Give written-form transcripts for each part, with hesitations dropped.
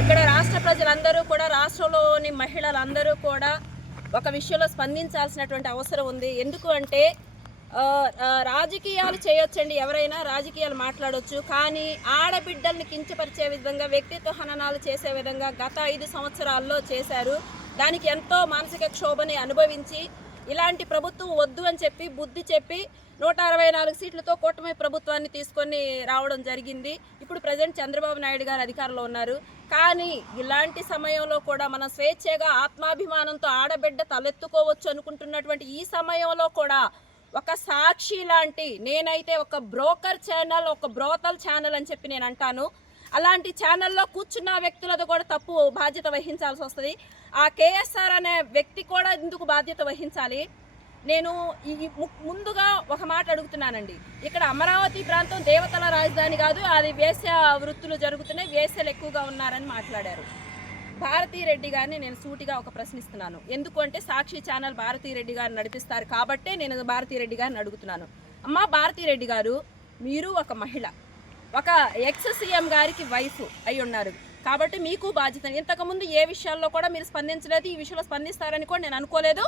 ఇక్కడ రాష్ట్ర ప్రజలందరూ కూడా, రాష్ట్రంలోని మహిళలందరూ కూడా ఒక విషయంలో స్పందించాల్సినటువంటి అవసరం ఉంది. ఎందుకు అంటే రాజకీయాలు చేయొచ్చండి, ఎవరైనా రాజకీయాలు మాట్లాడొచ్చు, కానీ ఆడబిడ్డల్ని కించపరిచే విధంగా, వ్యక్తిత్వ హననాలు చేసే విధంగా గత 5 సంవత్సరాల్లో చేశారు. దానికి ఎంతో మానసిక క్షోభని అనుభవించి ఇలాంటి ప్రభుత్వం వద్దు అని చెప్పి బుద్ధి చెప్పి 164 సీట్లతో కూటమి ప్రభుత్వాన్ని తీసుకొని రావడం జరిగింది. ఇప్పుడు ప్రజెంట్ చంద్రబాబు నాయుడు గారు అధికారంలో ఉన్నారు. కానీ ఇలాంటి సమయంలో కూడా మనం స్వేచ్ఛగా ఆత్మాభిమానంతో ఆడబిడ్డ తలెత్తుకోవచ్చు అనుకుంటున్నటువంటి ఈ సమయంలో కూడా ఒక సాక్షి లాంటి, నేనైతే ఒక బ్రోకర్ ఛానల్, ఒక బ్రోతల్ ఛానల్ అని చెప్పి నేను అంటాను, అలాంటి ఛానల్లో కూర్చున్న వ్యక్తులతో కూడా తప్పు బాధ్యత వహించాల్సి వస్తుంది. ఆ కేఎస్ఆర్ అనే వ్యక్తి కూడా ఇందుకు బాధ్యత వహించాలి. నేను ముందుగా ఒక మాట అడుగుతున్నానండి. ఇక్కడ అమరావతి ప్రాంతం దేవతల రాజధాని కాదు, అది వేశ్య వృత్తులు జరుగుతున్నాయి, వేశ్యలు ఎక్కువగా ఉన్నారని మాట్లాడారు. భారతీరెడ్డి గారిని నేను సూటిగా ఒక ప్రశ్నిస్తున్నాను. ఎందుకు అంటే సాక్షి ఛానల్ భారతీరెడ్డి గారు నడిపిస్తారు కాబట్టే నేను భారతీరెడ్డి గారిని అడుగుతున్నాను. అమ్మ భారతీరెడ్డి గారు, మీరు ఒక మహిళ, ఒక ఎక్స్ సీఎం గారికి వైఫ్ అయి ఉన్నారు కాబట్టి మీకు బాధ్యత. ఇంతకుముందు ఏ విషయాల్లో కూడా మీరు స్పందించలేదు, ఈ విషయంలో స్పందిస్తారని కూడా నేను అనుకోలేదు.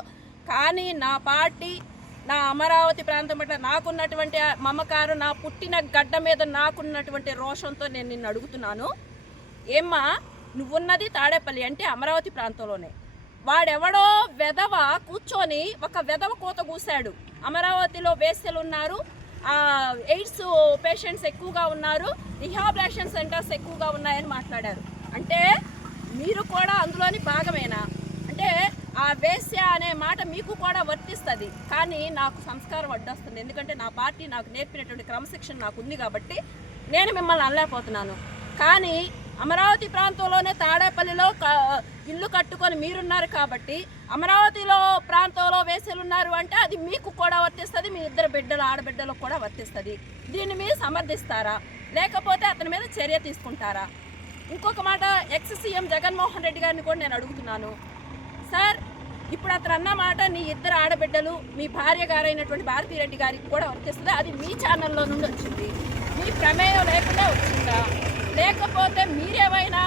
కానీ నా పార్టీ, నా అమరావతి ప్రాంతం పట్ల నాకున్నటువంటి మమకారం, నా పుట్టిన గడ్డ మీద నాకున్నటువంటి రోషంతో నేను నిన్ను అడుగుతున్నాను. ఏమ్మా, నువ్వున్నది తాడేపల్లి అంటే అమరావతి ప్రాంతంలోనే. వాడెవడో వెధవ కూర్చొని ఒక వెధవ కోత కూశాడు. అమరావతిలో వేశ్యలు ఉన్నారు, ఎయిడ్స్ పేషెంట్స్ ఎక్కువగా ఉన్నారు, రిహాబిలిటేషన్ సెంటర్స్ ఎక్కువగా ఉన్నాయని మాట్లాడారు. అంటే మీరు కూడా అందులోని భాగమేనా? అంటే ఆ వేశ్య అనే మాట మీకు కూడా వర్తిస్తుంది. కానీ నాకు సంస్కారం అడ్డొస్తుంది. ఎందుకంటే నా పార్టీ నాకు నేర్పినటువంటి క్రమశిక్షణ నాకు ఉంది కాబట్టి నేను మిమ్మల్ని అనలేకపోతున్నాను. కానీ అమరావతి ప్రాంతంలోనే తాడేపల్లిలో ఇల్లు కట్టుకొని మీరున్నారు కాబట్టి అమరావతిలో ప్రాంతంలో వేసేలు ఉన్నారు అంటే అది మీకు కూడా వర్తిస్తుంది, మీ ఇద్దరు బిడ్డలు ఆడబిడ్డలకు కూడా వర్తిస్తుంది. దీన్ని మీరు సమర్థిస్తారా, లేకపోతే అతని మీద చర్య తీసుకుంటారా? ఇంకొక మాట, ఎక్స్ సీఎం జగన్మోహన్ రెడ్డి గారిని కూడా నేను అడుగుతున్నాను. సార్, ఇప్పుడు అతను అన్న మాట నీ ఇద్దరు ఆడబిడ్డలు, మీ భార్య గారైనటువంటి భారతీరెడ్డి గారికి కూడా వర్తిస్తుంది, అది మీ ఛానల్లో నుండి వచ్చింది, మీ ప్రమేయం లేకుండా వచ్చిందా? లేకపోతే మీరేమైనా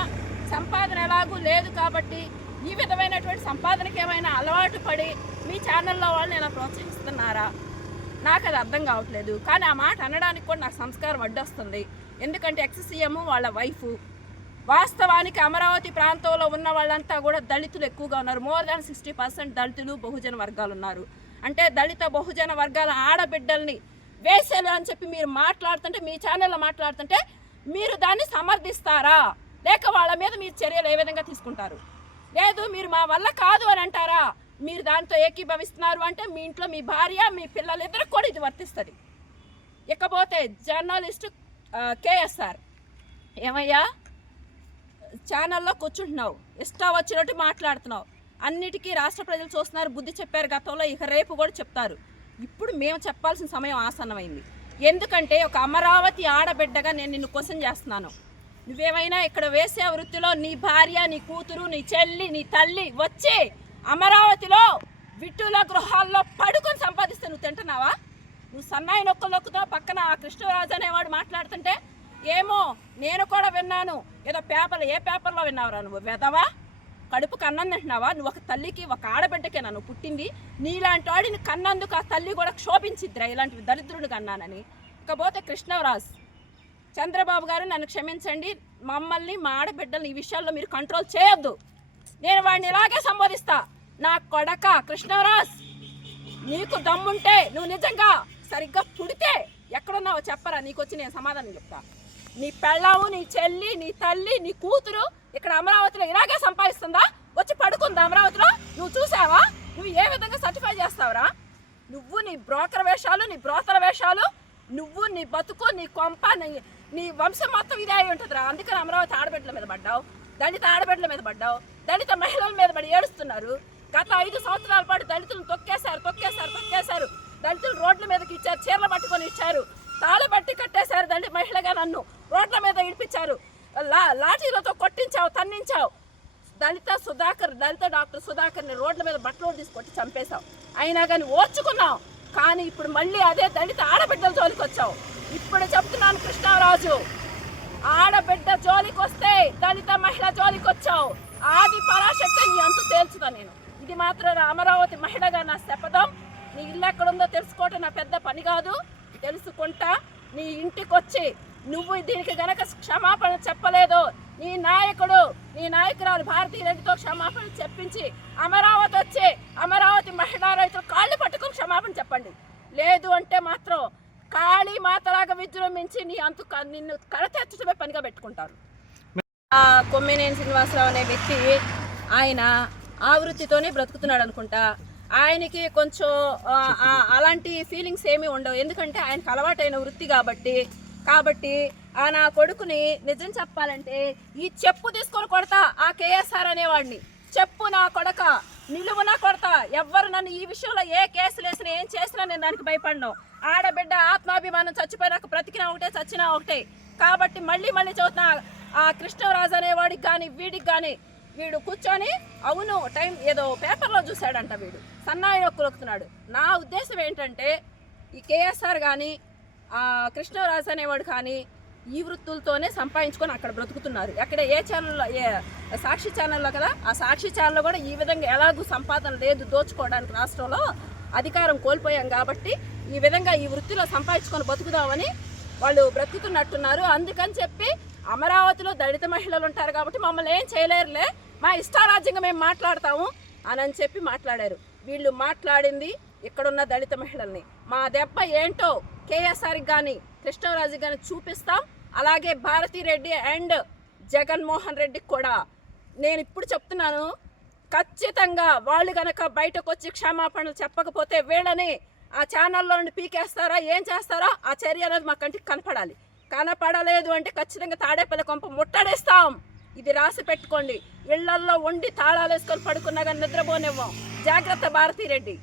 సంపాదన ఎలాగూ లేదు కాబట్టి ఈ విధమైనటువంటి సంపాదనకి ఏమైనా అలవాటు పడి మీ ఛానల్లో వాళ్ళని ఎలా ప్రోత్సహిస్తున్నారా? నాకు అది అర్థం కావట్లేదు. కానీ ఆ మాట అనడానికి కూడా నాకు సంస్కారం అడ్డొస్తుంది. ఎందుకంటే ఎక్స్ సీఎం వాళ్ళ వైఫ్. వాస్తవానికి అమరావతి ప్రాంతంలో ఉన్న వాళ్ళంతా కూడా దళితులు ఎక్కువగా ఉన్నారు. మోర్ దాన్ 60% దళితులు, బహుజన వర్గాలు ఉన్నారు. అంటే దళిత బహుజన వర్గాల ఆడబిడ్డల్ని వేసేలు అని చెప్పి మీరు మాట్లాడుతుంటే, మీ ఛానల్లో మాట్లాడుతుంటే మీరు దాన్ని సమర్థిస్తారా, లేక వాళ్ళ మీద మీరు చర్యలు ఏ విధంగా తీసుకుంటారు? లేదు, మీరు మా వల్ల కాదు అని అంటారా? మీరు దాంతో ఏకీభవిస్తున్నారు అంటే మీ ఇంట్లో మీ భార్య, మీ పిల్లలిద్దరికి కూడా ఇది వర్తిస్తుంది. ఇకపోతే జర్నలిస్టు కేఎస్ఆర్, ఏమయ్యా, ఛానల్లో కూర్చుంటున్నావు, ఇష్టం వచ్చినట్టు మాట్లాడుతున్నావు, అన్నిటికీ రాష్ట్ర ప్రజలు చూస్తున్నారు, బుద్ధి చెప్పారు గతంలో, ఇక రేపు కూడా చెప్తారు. ఇప్పుడు మేము చెప్పాల్సిన సమయం ఆసన్నమైంది. ఎందుకంటే ఒక అమరావతి ఆడబిడ్డగా నేను నిన్ను క్వశ్చన్ చేస్తున్నాను. నువ్వేమైనా ఇక్కడ వేసే వృత్తిలో నీ భార్య, నీ కూతురు, నీ చెల్లి, నీ తల్లి వచ్చి అమరావతిలో విట్టుల గృహాల్లో పడుకొని సంపాదిస్తే నువ్వు తింటున్నావా? నువ్వు సన్నాయి నొక్కలొక్కుతో పక్కన ఆ కృష్ణరాజు అనేవాడు మాట్లాడుతుంటే ఏమో నేను కూడా విన్నాను. ఏదో ఏ పేపర్లో విన్నావురా నువ్వు? వెదవా, కడుపుకి అన్నం తింటున్నావా? నువ్వు ఒక తల్లికి, ఒక ఆడబిడ్డకే నన్ను పుట్టింది. నీలాంటి వాడిని కన్నందుకు ఆ తల్లి కూడా క్షోభించిద్దిరా, ఇలాంటి దరిద్రుడు కన్నానని. ఇకపోతే కృష్ణరాజు, చంద్రబాబు గారు నన్ను క్షమించండి, మమ్మల్ని, మా ఆడబిడ్డల్ని ఈ విషయాల్లో మీరు కంట్రోల్ చేయొద్దు. నేను వాడిని ఇలాగే సంబోధిస్తా. నా కొడక కృష్ణరాజు, నీకు దమ్ముంటే నువ్వు నిజంగా సరిగ్గా పుడితే ఎక్కడున్నావో చెప్పరా, నీకు వచ్చి నేను సమాధానం చెప్తా. నీ పెళ్ళాము, నీ చెల్లి, నీ తల్లి, నీ కూతురు ఇక్కడ అమరావతిలో ఇలాగే సంపాదిస్తుందా? వచ్చి పడుకుందా అమరావతిలో? నువ్వు చూసావా? నువ్వు ఏ విధంగా సర్టిఫై చేస్తావురా? నువ్వు నీ బ్రోకర్ వేషాలు, నీ బ్రోతల వేషాలు, నువ్వు నీ బతుకు, నీ కొంప, నీ వంశం మొత్తం ఇదే అయి ఉంటుందిరా. అందుకని అమరావతి ఆడబిడ్డల మీద పడ్డావు, దళిత ఆడబిడ్డల మీద పడ్డావు, దళిత మహిళల మీద పడి ఏడుస్తున్నారు. గత 5 సంవత్సరాల పాటు దళితులను తొక్కేశారు. దళితులు రోడ్ల మీదకి ఇచ్చారు, చీరలు పట్టుకొని ఇచ్చారు, తాళి బట్టి కట్టేశారు. దళిత మహిళగా నన్ను రోడ్ల మీద ఇడిపించారు, లాఠీలతో కొట్టించావు, తన్నించావు. దళిత డాక్టర్ సుధాకర్ని రోడ్ల మీద బట్టలు తీసుకొట్టి చంపేశావు. అయినా కానీ ఓర్చుకున్నావు. కానీ ఇప్పుడు మళ్ళీ అదే దళిత ఆడబిడ్డల జోలికి వచ్చావు. ఇప్పుడు చెప్తున్నాను కృష్ణరాజు, ఆడబిడ్డ జోలికి వస్తే దళిత మహిళ జోలికి వచ్చావు, ఆది పరాశక్తి నీ అంతు తేల్చుతా నేను. ఇది మాత్రం అమరావతి మహిళగా నా శపథం. నీ ఇల్లు ఎక్కడుందో తెలుసుకోవటం నా పెద్ద పని కాదు, తెలుసుకుంటా. నీ ఇంటికి వచ్చి నువ్వు దీనికి గనక క్షమాపణ చెప్పలేదు, నీ నాయకుడు నీ నాయకురాలు భారతీ రెడ్డితో క్షమాపణ చెప్పించి అమరావతి వచ్చి అమరావతి మహిళా రైతులు కాళ్ళు పట్టుకుని క్షమాపణ చెప్పండి. లేదు అంటే మాత్రం కాళీ మాతలాగా విజృంభించి నీ అంతు నిన్ను కడతెచ్చడమే పనిగా పెట్టుకుంటారు. కొమ్మినేని శ్రీనివాసరావు అనే వ్యక్తి ఆయన ఆ వృత్తితోనే బ్రతుకుతున్నాడు అనుకుంటా. ఆయనకి కొంచెం అలాంటి ఫీలింగ్స్ ఏమీ ఉండవు, ఎందుకంటే ఆయనకు అలవాటైన వృత్తి కాబట్టి నా కొడుకుని నిజం చెప్పాలంటే ఈ చెప్పు తీసుకొని కొడతా, ఆ కేఎస్ఆర్ అనేవాడిని చెప్పు నా కొడక నిలువున కొడతా. ఎవ్వరు నన్ను ఈ విషయంలో ఏ కేసులు వేసినా ఏం చేసినా నేను దానికి భయపడను. ఆడబిడ్డ ఆత్మాభిమానం చచ్చిపోయినాక బ్రతికినా ఒకటే చచ్చినా ఒకటే. కాబట్టి మళ్ళీ చెబుతున్నా, ఆ కృష్ణరాజు అనేవాడికి కానీ వీడికి కానీ వీడు కూర్చొని అవును టైం ఏదో పేపర్లో చూశాడంట, వీడు సన్నాయి నొక్కుతున్నాడు. నా ఉద్దేశం ఏంటంటే ఈ కేఎస్ఆర్ కానీ కృష్ణరాజు అనేవాడు కానీ ఈ వృత్తులతోనే సంపాదించుకొని అక్కడ బ్రతుకుతున్నారు. అక్కడ ఏ ఛానల్లో, సాక్షి ఛానల్లో కదా, ఆ సాక్షి ఛానల్లో కూడా ఈ విధంగా ఎలాగూ సంపాదన లేదు దోచుకోవడానికి. రాష్ట్రంలో అధికారం కోల్పోయాం కాబట్టి ఈ విధంగా ఈ వృత్తిలో సంపాదించుకొని బతుకుదామని వాళ్ళు బ్రతుకుతున్నట్టున్నారు. అందుకని చెప్పి అమరావతిలో దళిత మహిళలు ఉంటారు కాబట్టి మమ్మల్ని ఏం చేయలేరులే, మా ఇష్టారాజ్యంగా మేము మాట్లాడతాము అని చెప్పి మాట్లాడారు. వీళ్ళు మాట్లాడింది ఇక్కడున్న దళిత మహిళల్ని. మా దెబ్బ ఏంటో కేఎస్ఆర్కి కానీ కృష్ణరాజుకి కానీ చూపిస్తాం. అలాగే భారతీ రెడ్డి అండ్ జగన్మోహన్ రెడ్డికి కూడా నేను ఇప్పుడు చెప్తున్నాను, ఖచ్చితంగా వాళ్ళు కనుక బయటకు వచ్చి క్షమాపణలు చెప్పకపోతే వీళ్ళని ఆ ఛానల్లో నుండి పీకేస్తారా, ఏం చేస్తారో ఆ చర్య అనేది మా కంటికి కనపడలేదు అంటే ఖచ్చితంగా తాడేపల్లి కొంప ముట్టడిస్తాం. ఇది రాసి పెట్టుకోండి. ఇళ్లల్లో వండి తాళాలు వేసుకొని పడుకున్నా కానీ నిద్రపోనివ్వం. జాగ్రత్త భారతీ రెడ్డి.